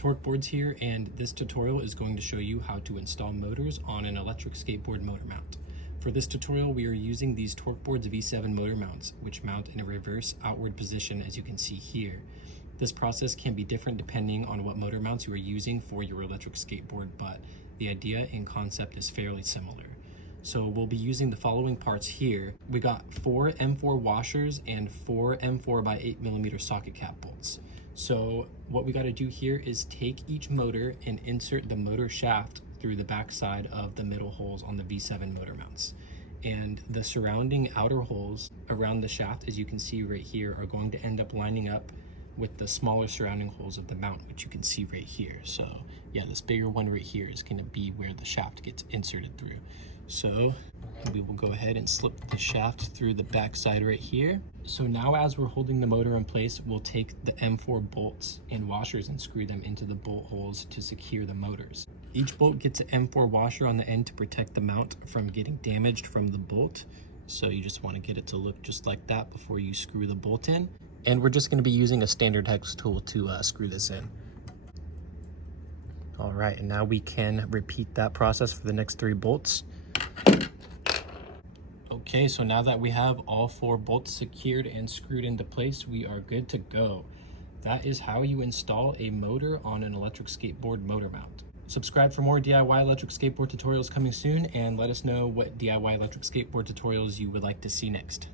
Torque Boards here, and this tutorial is going to show you how to install motors on an electric skateboard motor mount. For this tutorial, we are using these Torque Boards V7 motor mounts, which mount in a reverse outward position, as you can see here. This process can be different depending on what motor mounts you are using for your electric skateboard, but the idea and concept is fairly similar. So we'll be using the following parts here. We got 4 M4 washers and 4 M4 by 8mm socket cap bolts. So what we got to do here is take each motor and insert the motor shaft through the back side of the middle holes on the V7 motor mounts. And the surrounding outer holes around the shaft, as you can see right here, are going to end up lining up with the smaller surrounding holes of the mount, which you can see right here. So yeah, this bigger one right here is going to be where the shaft gets inserted through. So we will go ahead and slip the shaft through the back side right here. So now as we're holding the motor in place, we'll take the M4 bolts and washers and screw them into the bolt holes to secure the motors. Each bolt gets an M4 washer on the end to protect the mount from getting damaged from the bolt. So you just want to get it to look just like that before you screw the bolt in. And we're just going to be using a standard hex tool to screw this in. All right, and now we can repeat that process for the next 3 bolts. Okay, so now that we have all 4 bolts secured and screwed into place, we are good to go. That is how you install a motor on an electric skateboard motor mount. Subscribe for more DIY electric skateboard tutorials coming soon, and let us know what DIY electric skateboard tutorials you would like to see next.